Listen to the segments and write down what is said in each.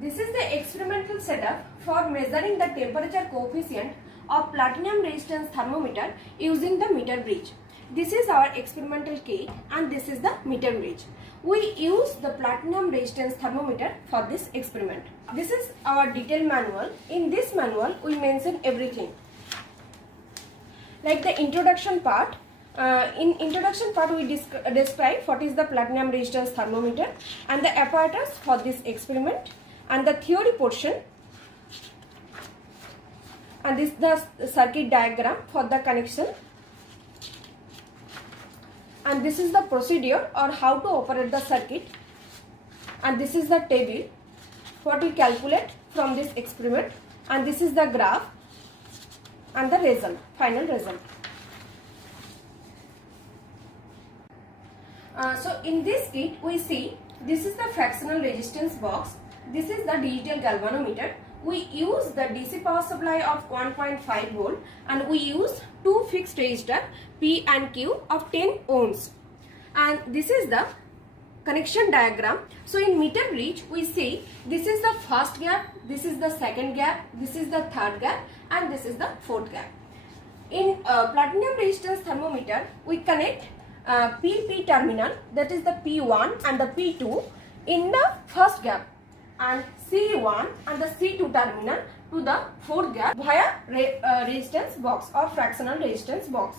This is the experimental setup for measuring the temperature coefficient of platinum resistance thermometer using the meter bridge. This is our experimental kit and this is the meter bridge. We use the platinum resistance thermometer for this experiment. This is our detailed manual. In this manual we mention everything. Like the introduction part, in introduction part we describe what is the platinum resistance thermometer and the apparatus for this experiment, and the theory portion, and this is the circuit diagram for the connection, and this is the procedure or how to operate the circuit, and this is the table what we calculate from this experiment, and this is the graph and the result, final result. So in this kit we see this is the fractional resistance box, this is the digital galvanometer. We use the DC power supply of 1.5 volt and we use two fixed resistors P and Q of 10 ohms, and this is the connection diagram. So in meter bridge we see this is the first gap, this is the second gap, this is the third gap, and this is the fourth gap. In platinum resistance thermometer we connect PP terminal, that is the P1 and the P2 in the first gap, and C1 and the C2 terminal to the fourth gap via resistance box or fractional resistance box.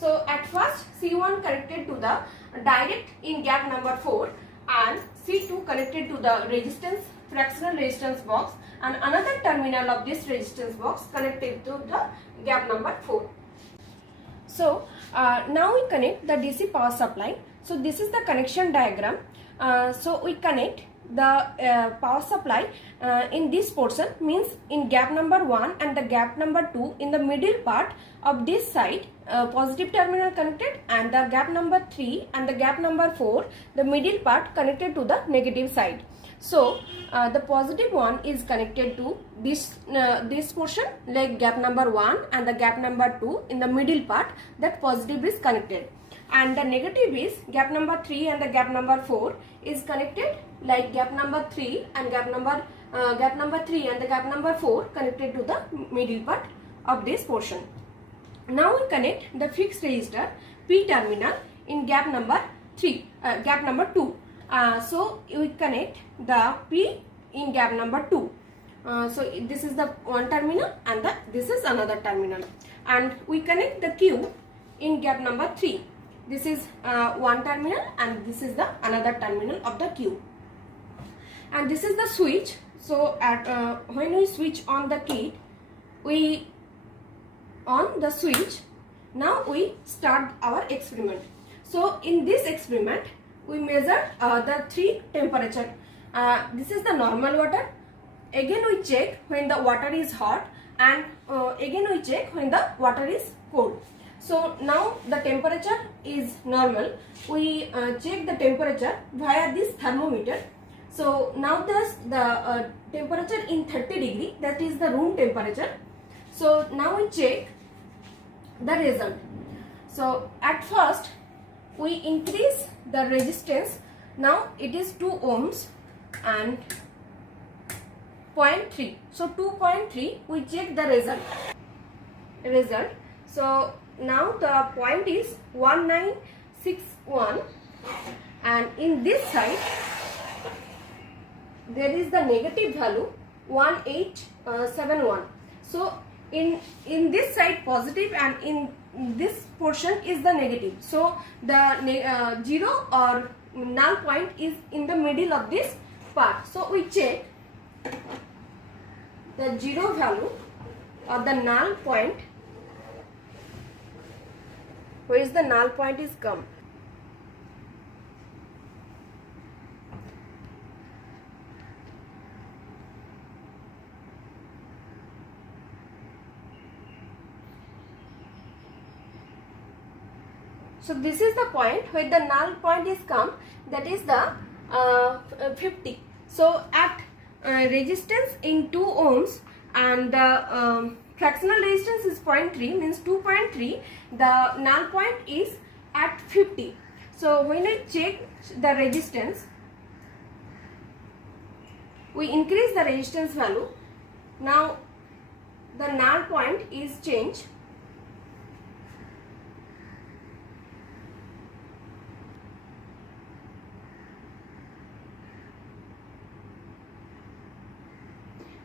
So at first C1 connected to the direct in gap number 4 and C2 connected to the resistance fractional resistance box, and another terminal of this resistance box connected to the gap number 4. So now we connect the DC power supply. So this is the connection diagram. So we connect the power supply in this portion, means in gap number 1 and the gap number 2 in the middle part of this side positive terminal connected, and the gap number 3 and the gap number 4 the middle part connected to the negative side. So the positive one is connected to this portion, like gap number 1 and the gap number 2 in the middle part, that positive is connected, and the negative is gap number 3 and the gap number 4 is connected, like gap number 3 and gap number 3 and the gap number 4 connected to the middle part of this portion. Now we connect the fixed resistor P terminal in gap number 2. So we connect the P in gap number 2. So this is the one terminal and this is another terminal, and we connect the Q in gap number 3. This is one terminal and this is the another terminal of the Q, and this is the switch. So at when we switch on the kit, we on the switch. Now we start our experiment. So in this experiment we measure the three temperature. This is the normal water. Again we check when the water is hot, and again we check when the water is cold. So now the temperature is normal. We check the temperature via this thermometer. So now the temperature in 30 degree, that is the room temperature. So now we check the result. So at first we increase the resistance. Now it is 2 ohms and 0.3. So 2.3 we check the result. So now the point is 1961, and in this side there is the negative value 1871. So in this side positive and in this portion is the negative. So the zero or null point is in the middle of this part. So we check the zero value or the null point. Where is the null point is come? So this is the point where the null point is come, that is the 50. So at resistance in 2 ohms and the fractional resistance is 0.3, means 2.3, the null point is at 50. So when I check the resistance, We increase the resistance value. Now the null point is changed.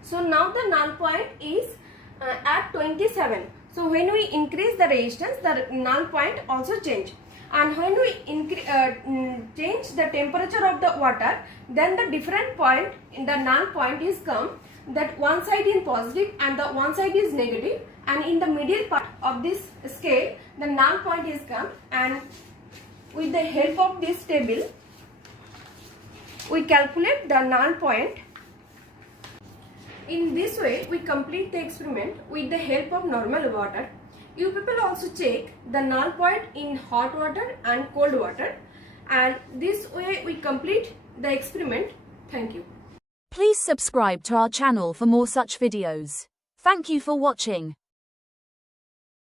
So now the null point is at 27. So when we increase the resistance, the null point also change. And when we change the temperature of the water, then the different point in the null point is come, that one side is positive and the one side is negative, and in the middle part of this scale the null point is come, and with the help of this table we calculate the null point. In this way we complete the experiment with the help of normal water. You people also check the null point in hot water and cold water, and this way we complete the experiment. Thank you. Please subscribe to our channel for more such videos. Thank you for watching.